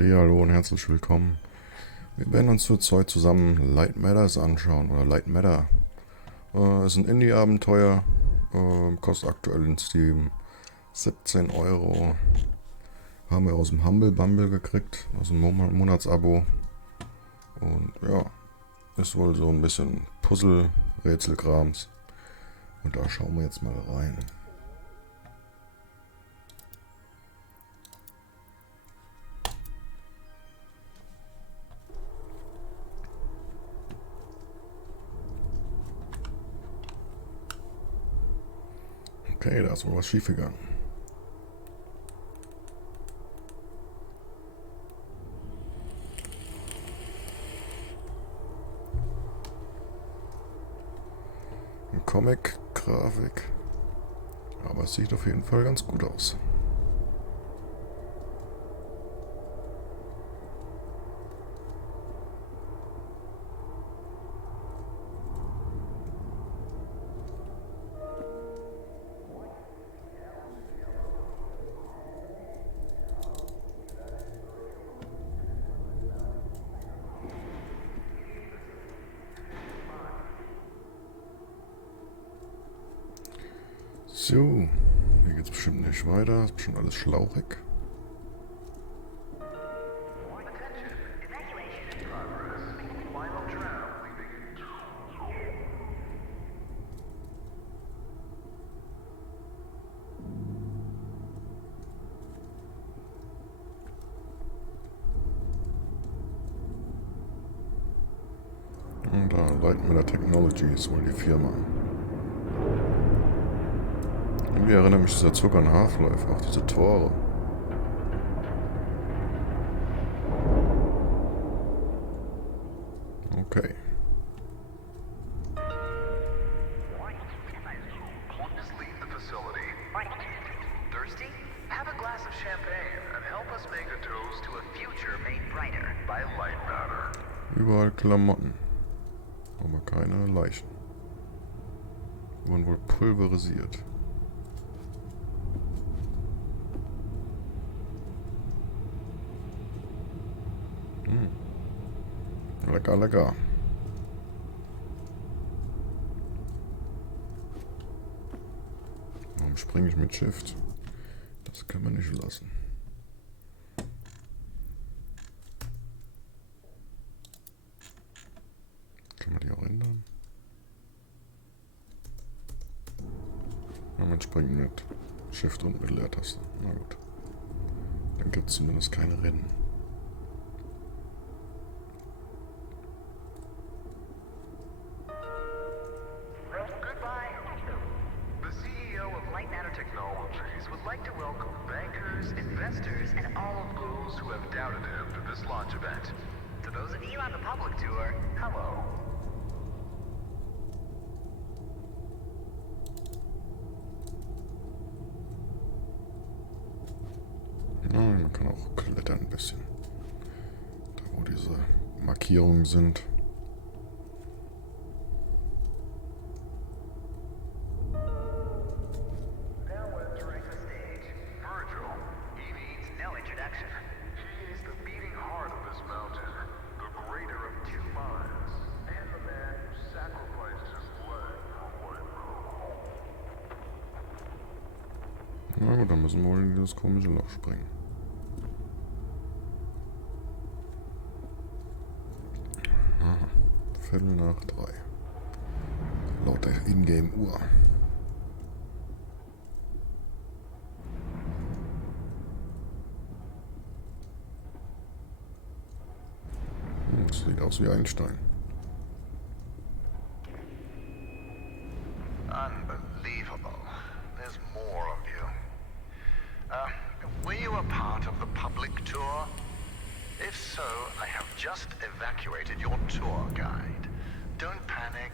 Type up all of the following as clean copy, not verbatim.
Hallihallo und herzlich willkommen. Wir werden uns zurzeit zusammen Lightmatters anschauen, oder Lightmatter. Ist ein Indie-Abenteuer, kostet aktuell in Steam 17 Euro. Haben wir aus dem Humble Bumble gekriegt, aus dem Monatsabo. Und ja, ist wohl so ein bisschen Puzzle-Rätselkrams. Und da schauen wir jetzt mal rein. Okay, da ist wohl was schiefgegangen. Ein Comic-Grafik. Aber es sieht auf jeden Fall ganz gut aus. So, hier geht's bestimmt nicht weiter. Ist bestimmt alles schlauchig. Und da Lightmatter Technology ist wohl die Firma. Irgendwie erinnert mich dieser Zug an Half-Life, auch diese Tore. Okay. Überall Klamotten, aber keine Leichen. Wurden wohl pulverisiert. Lecker, lecker. Warum springe ich mit Shift? Das kann man nicht lassen. Kann man die auch ändern? Ja, man springt mit Shift und mit Leertaste. Na gut. Dann gibt es zumindest keine Rennen. Investors, and all of those who have doubted him for this launch event. To those of you on the public tour, hello. Nein, man kann auch klettern ein bisschen. Da wo diese Markierungen sind. Na gut, dann müssen wir wohl in dieses komische Loch springen. Aha, 2:45. Laut der Ingame-Uhr. Das sieht aus wie Einstein. Unbelievable. There's more of you. Were you a part of the public tour? If so, I have just evacuated your tour guide. Don't panic.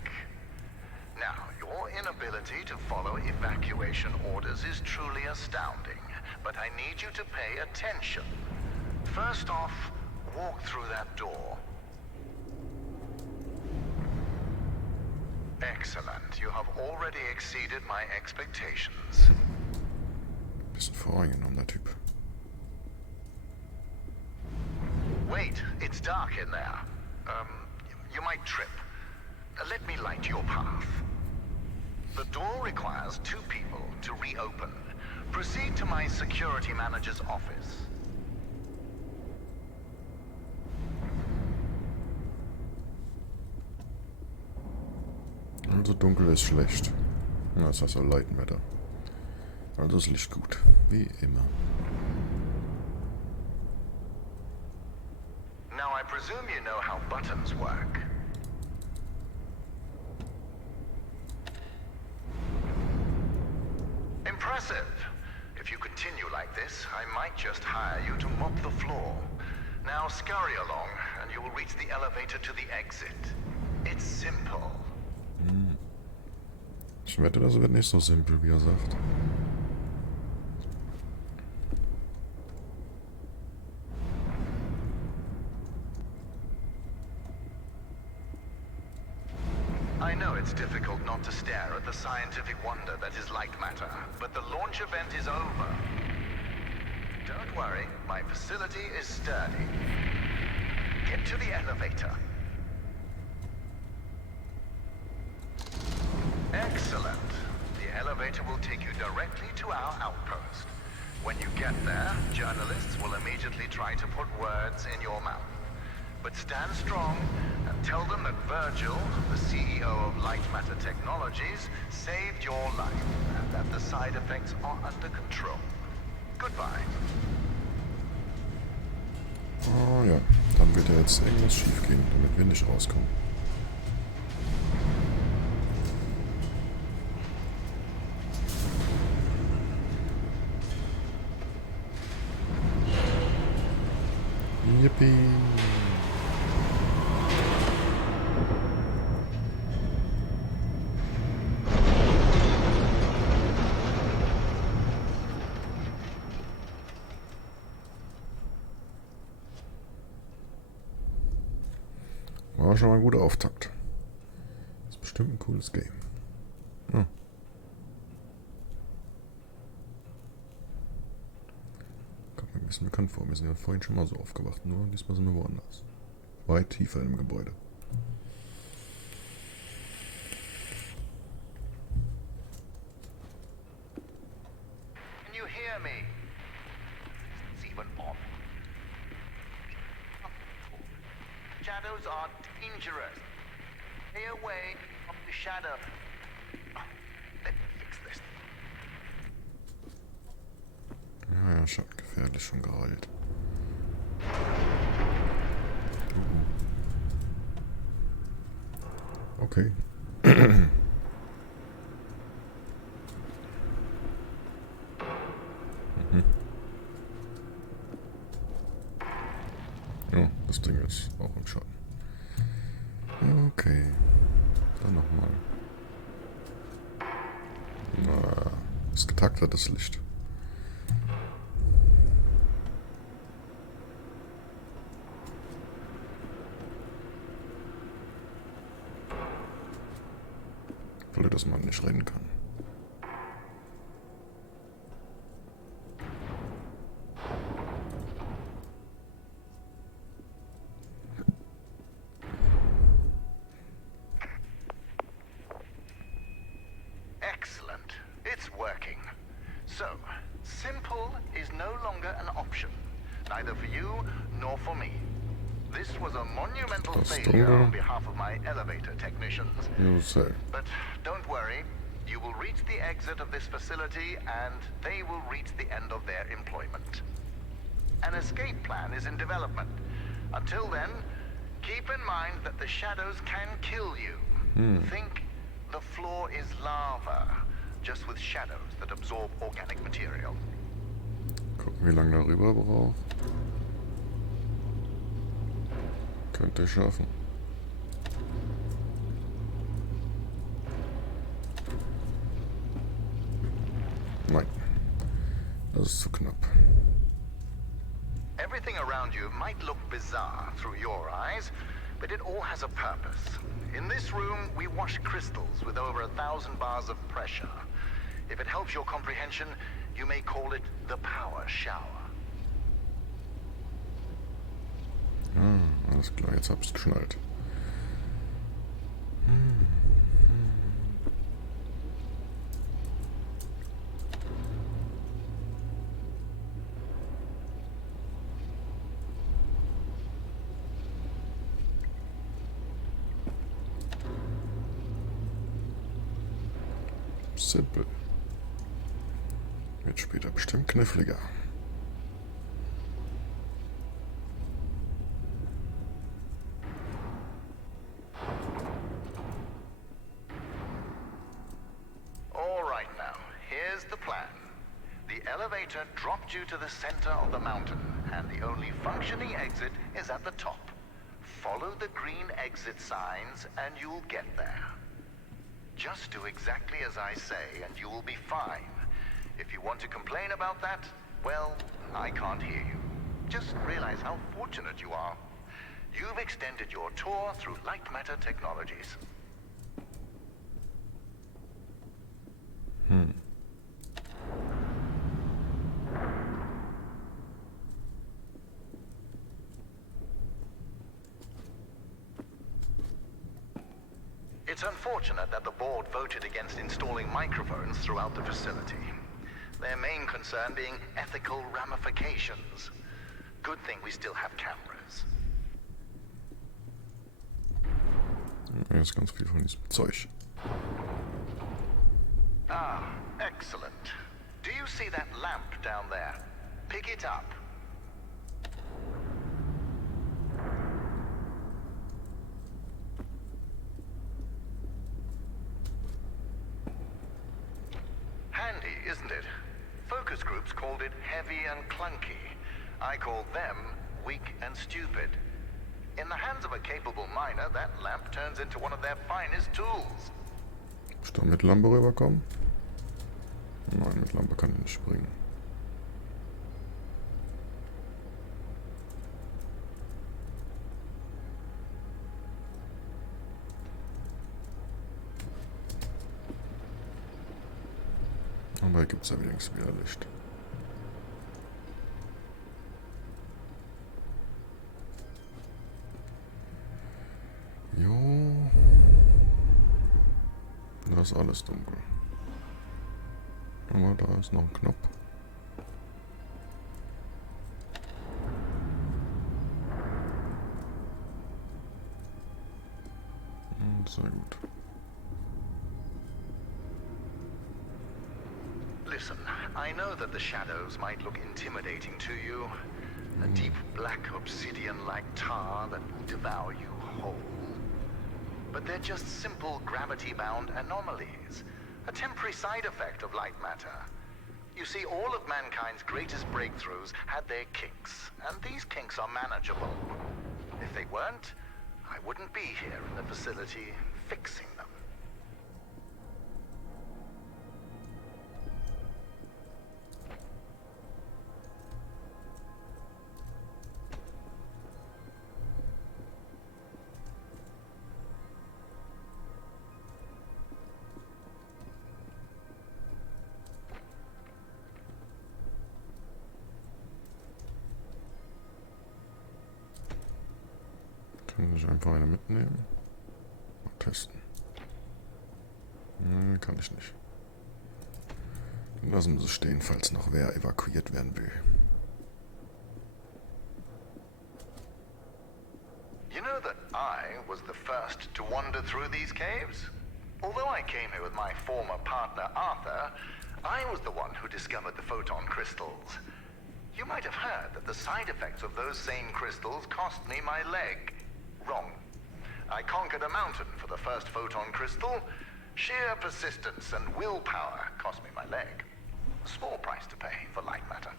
Now, your inability to follow evacuation orders is truly astounding, but I need you to pay attention. First off, walk through that door. Excellent. You have already exceeded my expectations. Bisschen voreingenommen, der Typ. dark in there. You might trip. Let me light your path. The door requires 2 people to reopen. Proceed to my security manager's office. Also dunkel ist schlecht. Na, das heißt ja Lightmatter. Also ist Licht gut. Wie immer. Now I presume you know how buttons work. Impressive. If you continue like this, I might just hire you to mop the floor. Now scurry along, and you will reach the elevator to the exit. It's simple. Ich wette, das wird nicht so simpel, wie er sagt. I know it's difficult not to stare at the scientific wonder that is Lightmatter, but the launch event is over. Don't worry, my facility is sturdy. Get to the elevator. Excellent. The elevator will take you directly to our outpost. When you get there, journalists will immediately try to put words in your mouth. But stand strong and tell them that Virgil, the CEO of Lightmatter Technologies, saved your life and that the side effects are under control. Goodbye. Oh ja, dann wird ja jetzt irgendwas schief gehen, damit wir nicht rauskommen. Yippie! War schon mal ein guter Auftakt. Das ist bestimmt ein cooles Game. Hm. Kommt mir ein bisschen bekannt vor. Wir sind ja vorhin schon mal so aufgewacht, nur diesmal sind wir woanders. Weit tiefer im Gebäude. Can you hear me? It's even off. Shadows are dangerous. Stay away from the shadow. Let me fix this. Ja, schon gefährlich, schon geheult. Okay. Ja, das Ding ist auch im Schatten. Okay. Dann nochmal. Na, ist getaktet, das Licht. Blöd, dass man nicht rennen kann. Excellent. It's working. So, simple is no longer an option. Neither for you nor for me. This was a monumental failure on behalf of my elevator technicians. You say. But don't worry, you will reach the exit of this facility and they will reach the end of their employment. An escape plan is in development. Until then, keep in mind that the shadows can kill you. Think the floor is lava, just with shadows that absorb organic material. Gucken, wie lange der rüber braucht. Könnte ich schaffen. Nein. Das ist zu knapp. Everything around you might look bizarre through your eyes, but it all has a purpose. In this room, we wash crystals with over 1,000 bars of pressure. If it helps your comprehension, you may call it the power shower. Alles klar, jetzt hab's geschnallt. Simpel. Wird später bestimmt kniffliger. All right now, here's the plan. The elevator dropped you to the center of the mountain, and the only functioning exit is at the top. Follow the green exit signs, and you'll get there. Just do exactly as I say, and you will be fine. If you want to complain about that, well, I can't hear you. Just realize how fortunate you are. You've extended your tour through Lightmatter technologies. It's unfortunate that the board voted against installing microphones throughout the facility. Their main concern being ethical ramifications. Good thing we still have cameras. Ja, ist ganz viel von diesem Zeug. Ah, excellent. Do you see that lamp down there? Pick it up. Handy, isn't it? Focus groups called it heavy and clunky. I called them weak and stupid. In the hands of a capable miner, that lamp turns into one of their finest tools. Muss ich da mit Lampe rüberkommen? Nein, mit Lampe kann ich nicht springen. Aber hier gibt es ja wenigstens wieder Licht. Jo. Da ist alles dunkel. Aber da ist noch ein Knopf. Sehr gut. Listen, I know that the shadows might look intimidating to you. A deep black obsidian-like tar that will devour you whole. But they're just simple gravity-bound anomalies. A temporary side effect of light matter. You see, all of mankind's greatest breakthroughs had their kinks, and these kinks are manageable. If they weren't, I wouldn't be here in the facility fixing them. Kann ich einfach eine mitnehmen? Mal testen. Nee, kann ich nicht. Dann lassen wir sie stehen, falls noch wer evakuiert werden will. You know that I was the first to wander through these caves? Although I came here with my former partner Arthur, I was the one who discovered the photon crystals. You might have heard that the side effects of those same crystals cost me my leg. Wrong. I conquered a mountain for the first photon crystal. Sheer persistence and willpower cost me my leg. A small price to pay for light matter.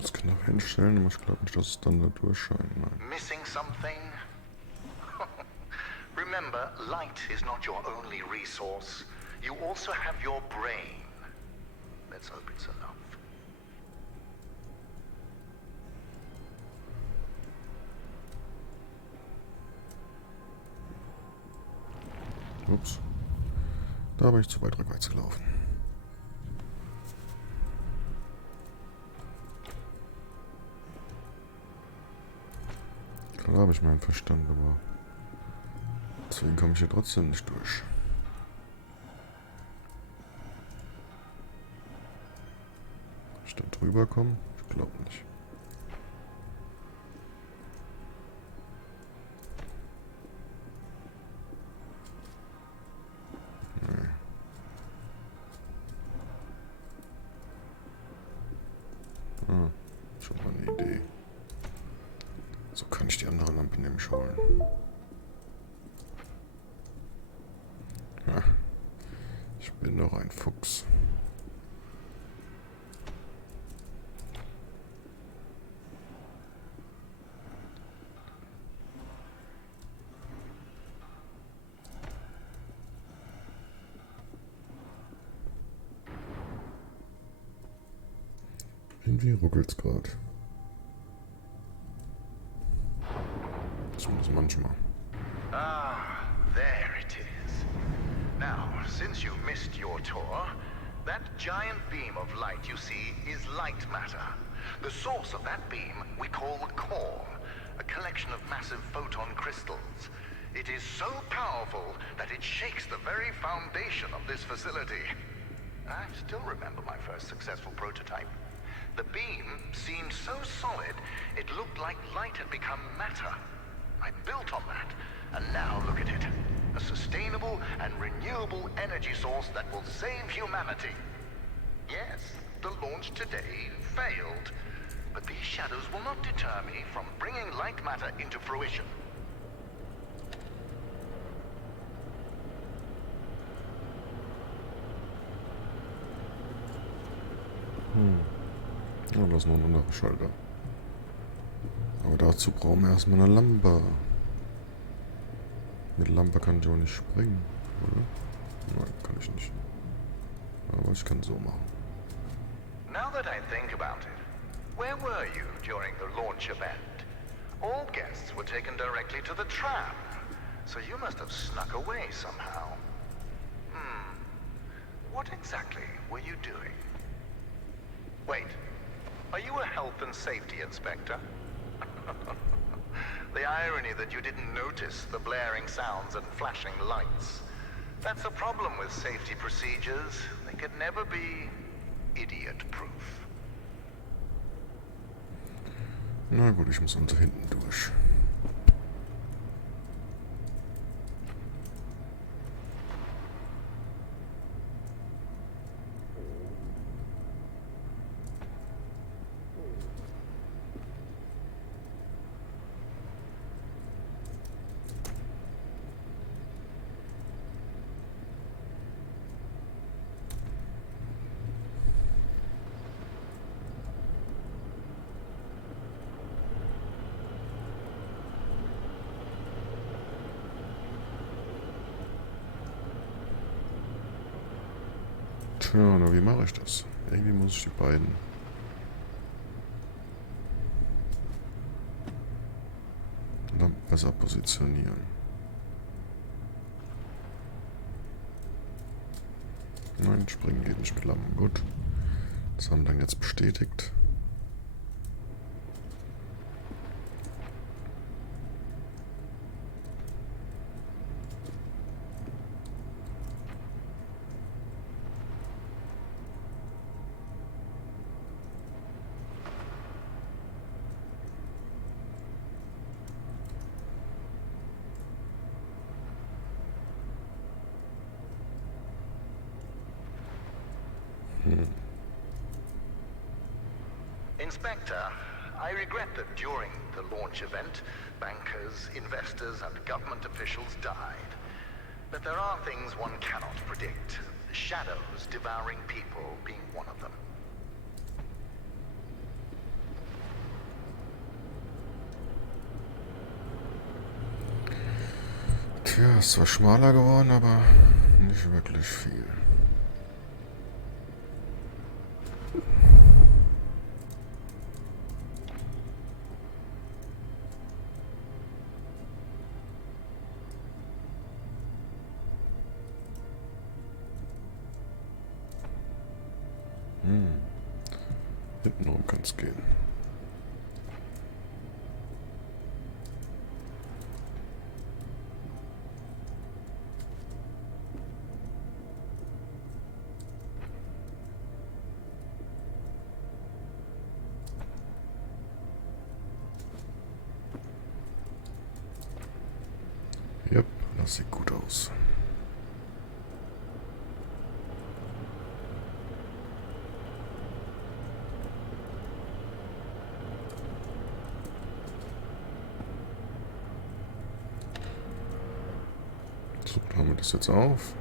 Das kann ich hinstellen, aber ich glaube nicht, dass es dann da durchscheint. Nein. Missing something? light is not your only resource. You also have your brain. Let's hope it's enough. Ups. Da bin ich zu weit rückwärts gelaufen. Klar habe ich meinen Verstand, aber deswegen komme ich hier trotzdem nicht durch. Ob ich da drüber komme? Ich glaube nicht. Schon mal eine Idee. So kann ich die andere Lampe nämlich holen. Ja, ich bin doch ein Fuchs. Irgendwie ruckelt's gerade. Zumindest manchmal. Ah, there it is. Now, since you missed your tour, that giant beam of light you see is Lightmatter. The source of that beam we call the core, a collection of massive photon crystals. It is so powerful that it shakes the very foundation of this facility. I still remember my first successful prototype. The beam seemed so solid, it looked like light had become matter. I built on that, and now look at it. A sustainable and renewable energy source that will save humanity. Yes, the launch today failed, but these shadows will not deter me from bringing Lightmatter into fruition. Oh, das ist noch ein anderer Schalter. Aber dazu brauchen wir erstmal eine Lampe. Mit Lampe kann ich auch nicht springen, oder? Nein, kann ich nicht. Aber ich kann so machen. Now that I think about it, where were you during the launch event? All guests were taken directly to the tram, so you must have snuck away somehow. What exactly were you doing? Wait, are you a health and safety inspector? The irony that you didn't notice the blaring sounds and flashing lights. That's a problem with safety procedures. They could never be idiot-proof. Na gut, ich muss unter hinten durch. Tja, na wie mache ich das? Irgendwie muss ich die beiden dann besser positionieren. Nein, springen geht nicht mit Lampen. Gut. Das haben wir dann jetzt bestätigt. Inspector, I regret that during the launch event, bankers, investors, and government officials died. But there are things one cannot predict. Shadows devouring people being one of them. Tja, Ist zwar schmaler geworden, aber nicht wirklich viel. Hintenrum kann es gehen. Yep, das sieht gut aus. So, dann haben wir das jetzt auf.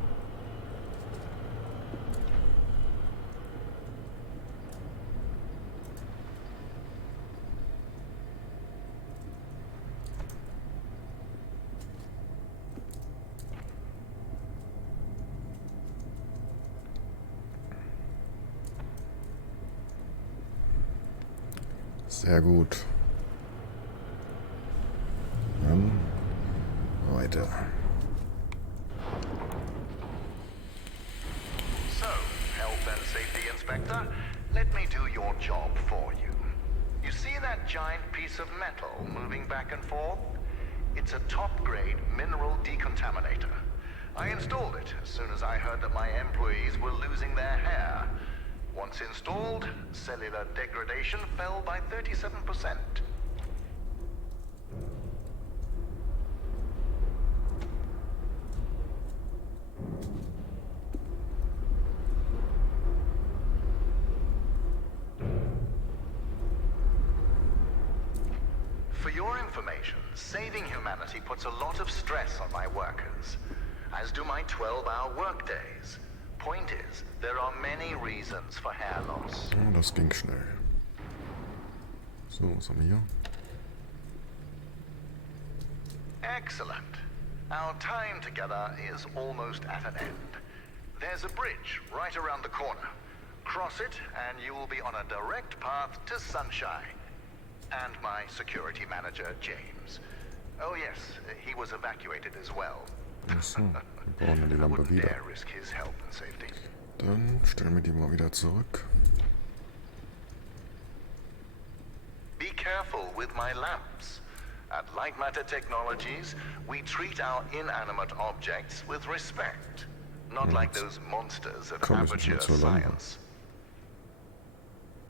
Sehr gut. Dann weiter. So, Health and Safety Inspector, let me do your job for you. You see that giant piece of metal moving back and forth? It's a top-grade mineral decontaminator. I installed it as soon as I heard that my employees were losing their hair. Once installed, cellular degradation fell by 37%. For your information, saving humanity puts a lot of stress on my workers, as do my 12-hour workdays. Point is, there are many reasons for hair loss. Oh, das ging schnell. So, was haben wir hier? Excellent. Our time together is almost at an end. There's a bridge right around the corner. Cross it, and you will be on a direct path to Sunshine. And my security manager, James. Oh yes, he was evacuated as well. Ach so, wir brauchen dann die I Lampe wouldn't wieder. dare risk his health and safety. Dann stellen wir die mal wieder zurück. Be careful with my lamps. At Lightmatter Technologies, we treat our inanimate objects with respect. Not like those monsters of Komm, ich muss amateur zur Lampe. science.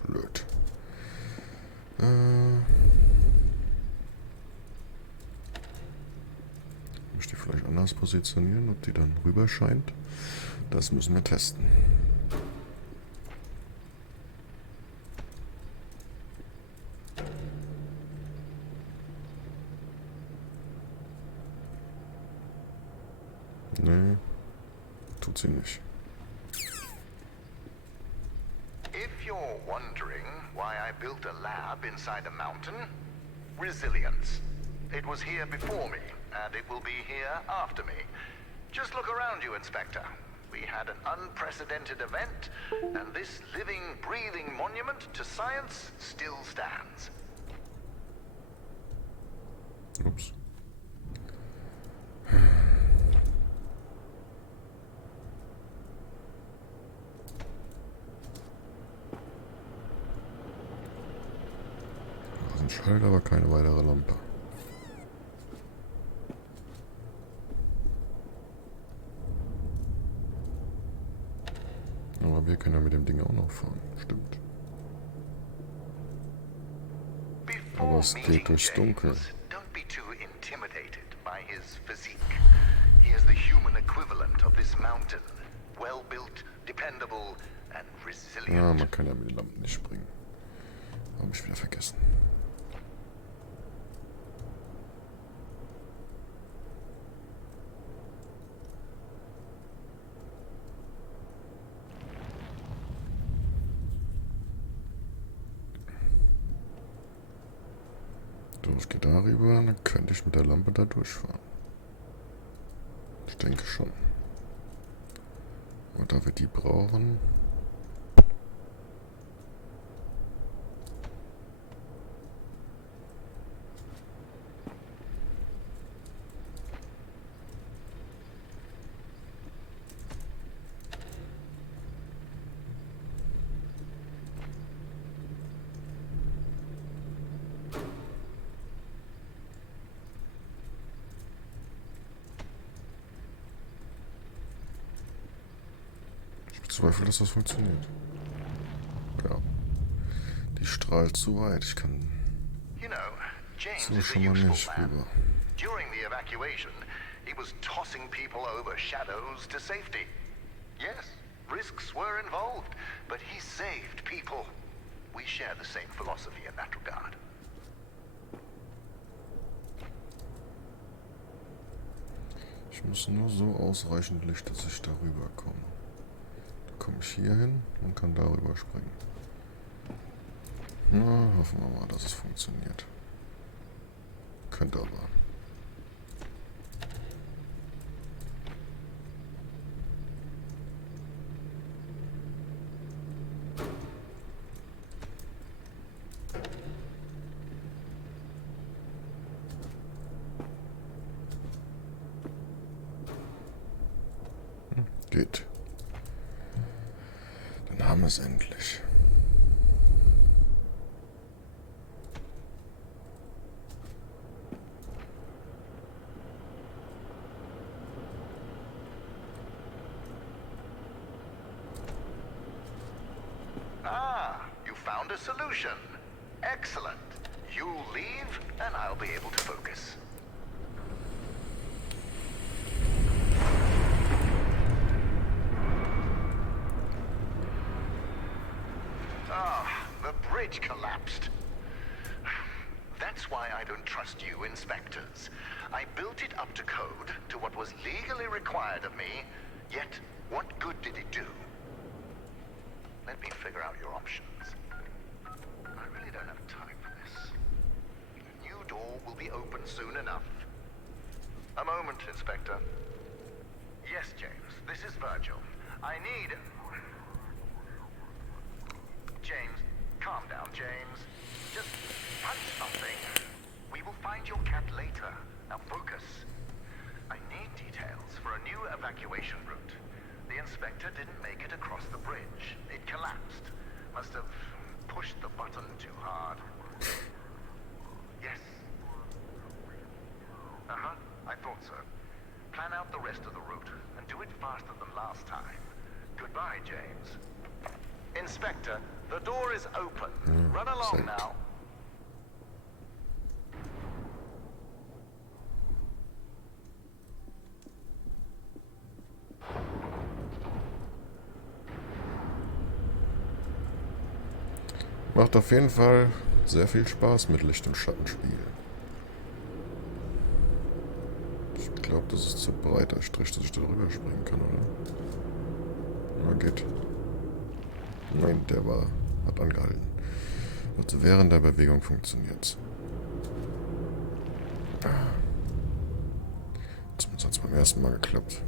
Blöd. Muss ich die vielleicht anders positionieren, ob die dann rüber scheint? Das müssen wir testen. Nee, tut sie nicht. If you're wondering why I built a lab inside a mountain, resilience. It was here before me, and it will be here after me. Just look around you, Inspector. We had an unprecedented event, and this living, breathing monument to science still stands. Ups. Da ist ein Schalter, aber keine weitere Lampe. Aber wir können ja mit dem Ding auch noch fahren. Stimmt. Before Aber es meeting geht durchs Dunkel. James, don't be too intimidated by his physique. He is the human equivalent of this mountain. Well built, dependable, and Ja, resilient. man kann ja mit den Lampen nicht springen. Habe ich wieder vergessen. So, es geht darüber, dann könnte ich mit der Lampe da durchfahren. denke schon. Und da wir die brauchen... Ich bezweifle, dass das funktioniert. Ja. Die strahlt zu weit. Ich kann You know, James so is a schon mal useful nicht man. rüber. During the evacuation, he was tossing people over shadows to safety. Yes, risks were involved, but he saved people. We share the same philosophy in that regard. Ich muss nur so ausreichend Licht, dass ich darüber komme. Da komme ich hier hin und kann darüber springen. Na, hoffen wir mal, dass es funktioniert. Könnte aber. Geht. Dann haben wir es endlich. Ah, you found a solution. Excellent. You leave, and I'll be able to focus. Ah, the bridge collapsed. That's why I don't trust you, inspectors. I built it up to code, to what was legally required of me, yet what good did it do? Let me figure out your options. I really don't have time for this. The new door will be open soon enough. A moment, Inspector. Yes, James, this is Virgil. I need... James, calm down, James. Just punch something. We will find your cat later. Now focus. I need details for a new evacuation route. The inspector didn't make it across the bridge. It collapsed. Must have pushed the button too hard. Yes. Uh-huh, I thought so. Plan out the rest of the route, and do it faster than last time. Goodbye, James. Inspector, the door is open. Run along Same. now. Macht auf jeden Fall sehr viel Spaß mit Licht- und Schattenspiel. Ich glaube, das ist zu breiter Strich, dass ich da drüber springen kann, oder? Na, geht. Nein, hat angehalten. Also während der Bewegung funktioniert's. Zumindest hat's beim ersten Mal geklappt.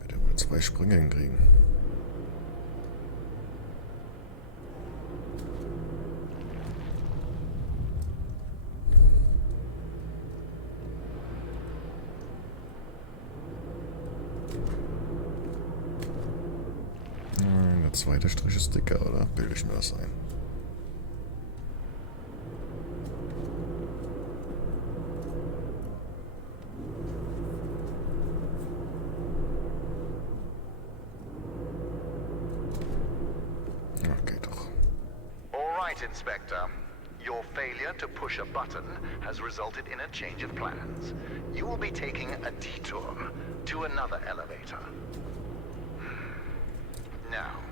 Werde wohl 2 Sprünge hinkriegen. Der zweite Strich ist dicker, oder? Bilde ich mir das ein. Ach, geht doch. All right, Inspector. Your failure to push a button has resulted in a change of plans. You will be taking a detour to another elevator. Now,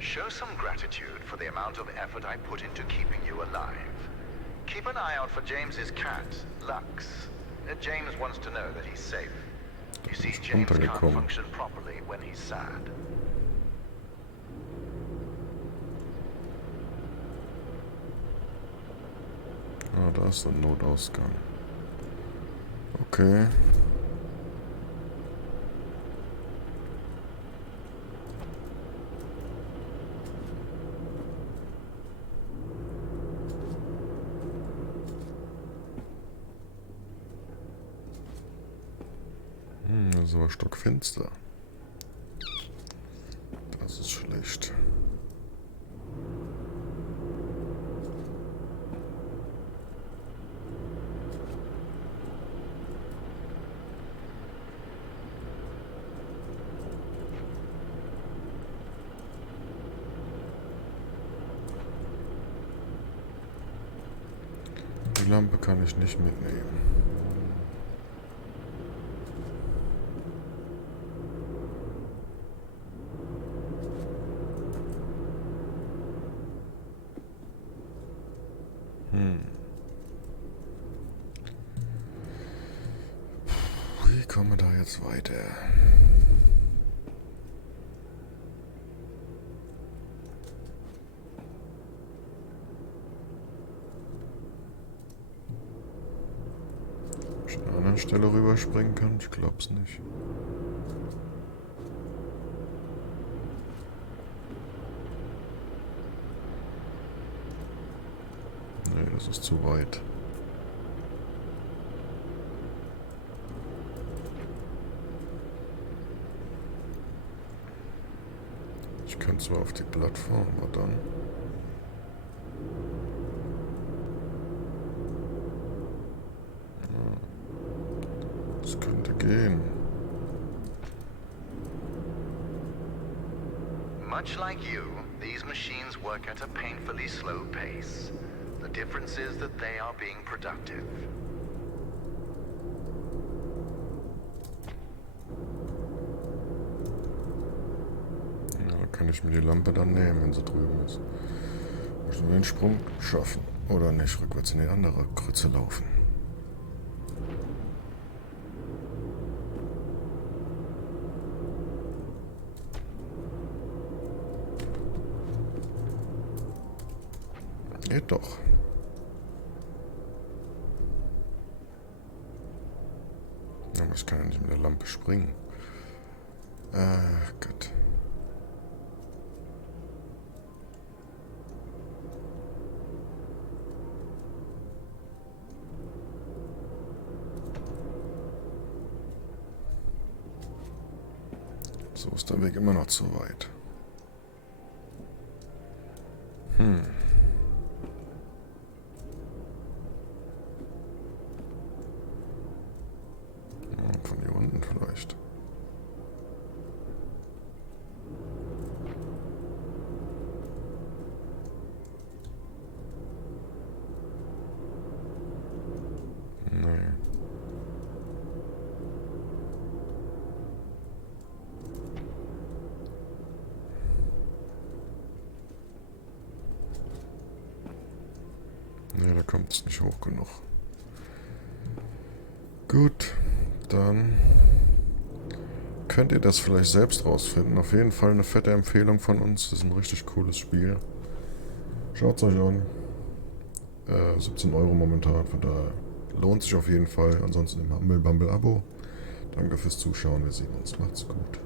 show some gratitude for the amount of effort I put into keeping you alive. Keep an eye out for James's cat, Lux. James wants to know that he's safe. You see, ist James can't runtergekommen. function properly when he's sad. Ah, da ist ein Notausgang. Okay. Das ist aber stockfinster. Das ist schlecht. Die Lampe kann ich nicht mitnehmen. Wie kommen wir da jetzt weiter? Ob ich an einer anderen Stelle rüberspringen kann? Ich glaub's nicht. Nee, das ist zu weit. Ich kann zwar auf die Plattform, aber dann... Das könnte gehen. Much like you, these machines work at a painfully slow pace. The difference is that they are being productive. Ja, dann kann ich mir die Lampe dann nehmen, wenn sie drüben ist. Muss nur den Sprung schaffen. Oder nicht rückwärts in die andere Krütze laufen. Geht doch. Aber ich kann ja nicht mit der Lampe springen. Gott. So ist der Weg immer noch zu weit. Von hier unten vielleicht. Nee. Nee, da kommt es nicht hoch genug. Gut, dann könnt ihr das vielleicht selbst rausfinden. Auf jeden Fall eine fette Empfehlung von uns. Das ist ein richtig cooles Spiel. Schaut es euch an. 17 € momentan, von daher lohnt sich auf jeden Fall. Ansonsten im Humble Bumble Abo. Danke fürs Zuschauen. Wir sehen uns. Macht's gut.